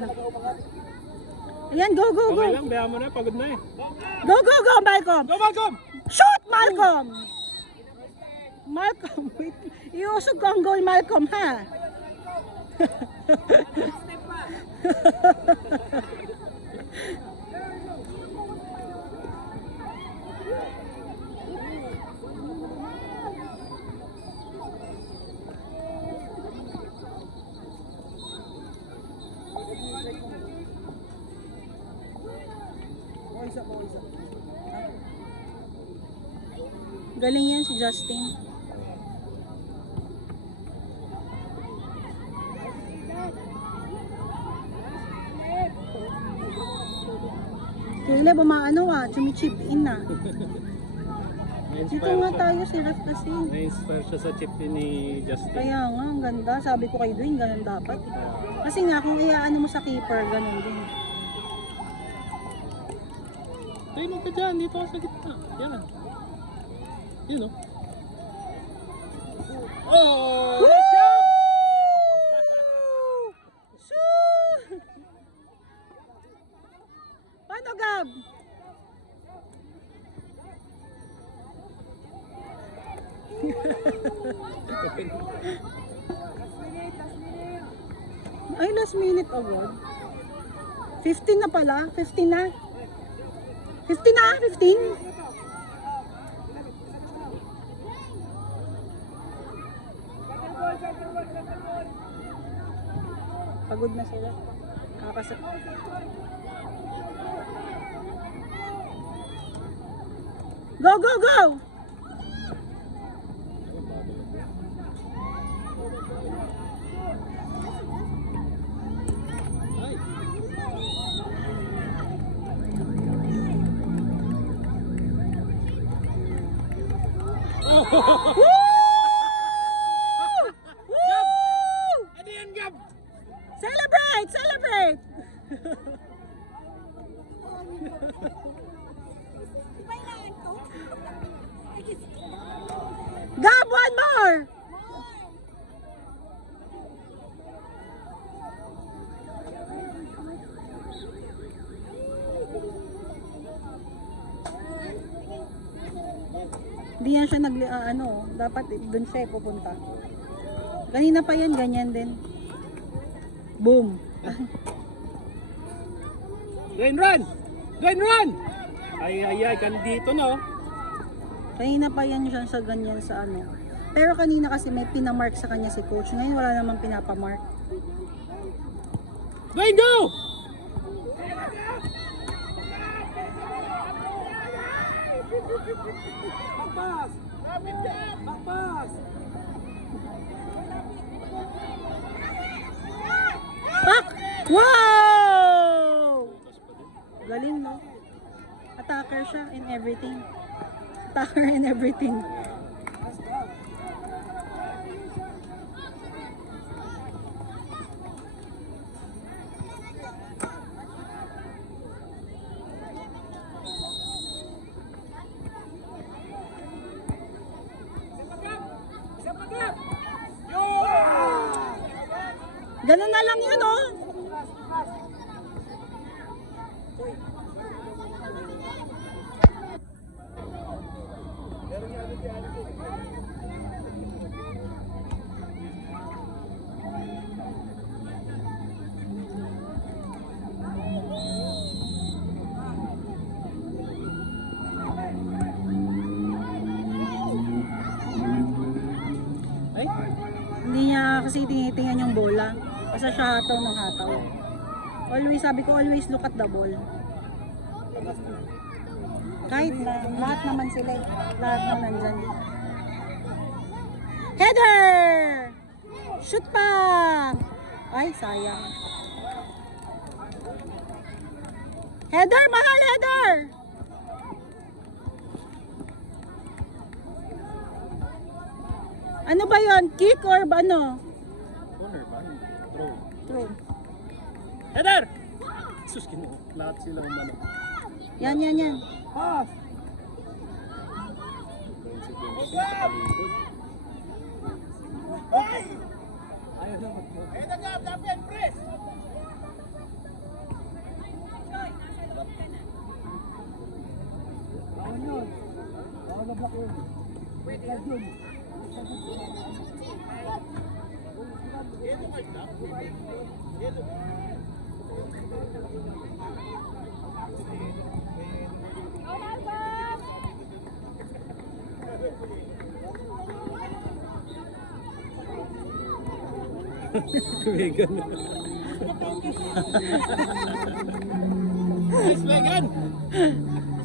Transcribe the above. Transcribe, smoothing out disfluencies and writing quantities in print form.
na. Ayan, go, go, go. Okay lang, bayan mo na, pagod na eh. Go, go, go, Malcolm. Go, Malcolm! Shoot, Malcolm! Malcolm, wait. Iusog ko ang goal, Malcolm, ha? Galing yan si Justin. Kaya bumaano chumi-chip in na. Dito nga tayo si Ref kasi. Na-inspire siya sa chip in ni Justin. Kaya nga, ang ganda. Sabi ko kay Dwayne, ganun dapat. Kasi nga, kung iaano mo sa keeper, ganun din. Tayo ka dyan, dito ka sa gitna. Yan. Yun o. Oh! Let's go! Shoot! Paano, Gab? Ay, last minute agad. 15 na pala. 15 na. 15 na? 15? Pagod na sila. Kakasap. Go, go, go! Woo! Woo! Ano yan, Gab? Celebrate! Celebrate! Gab, one more! Hindi yan siya dapat dun siya pupunta. Kanina pa yan, ganyan din. Boom! Dwayne, run! Dwayne, run! Ay, dito no. Kanina pa yan siya sa ganyan sa ano. Pero kanina kasi may pinamark sa kanya si coach. Ngayon wala namang pinapamark. Dwayne, go! Magpas! Magpas! Pak! Wow! Galing, no? Attacker siya in everything. Attacker in everything. Ganun na lang yun, oh. Ay? Hindi niya kasi tinitingnan yung bola. Basta siya hataw ng hataw. Always, sabi ko, always look at the ball. Kahit na, lahat naman sila eh. Lahat na nandyan. Header! Shoot pa! Ay, sayang. Header! Mahal, header! Ano ba yon? Kick or ano? Corner ba? Throw. Throw. Header! Sus, lahat sila umano. Yan, yan, yan. Pass! Ayaw na mag-throw. Megan. Yes, Megan!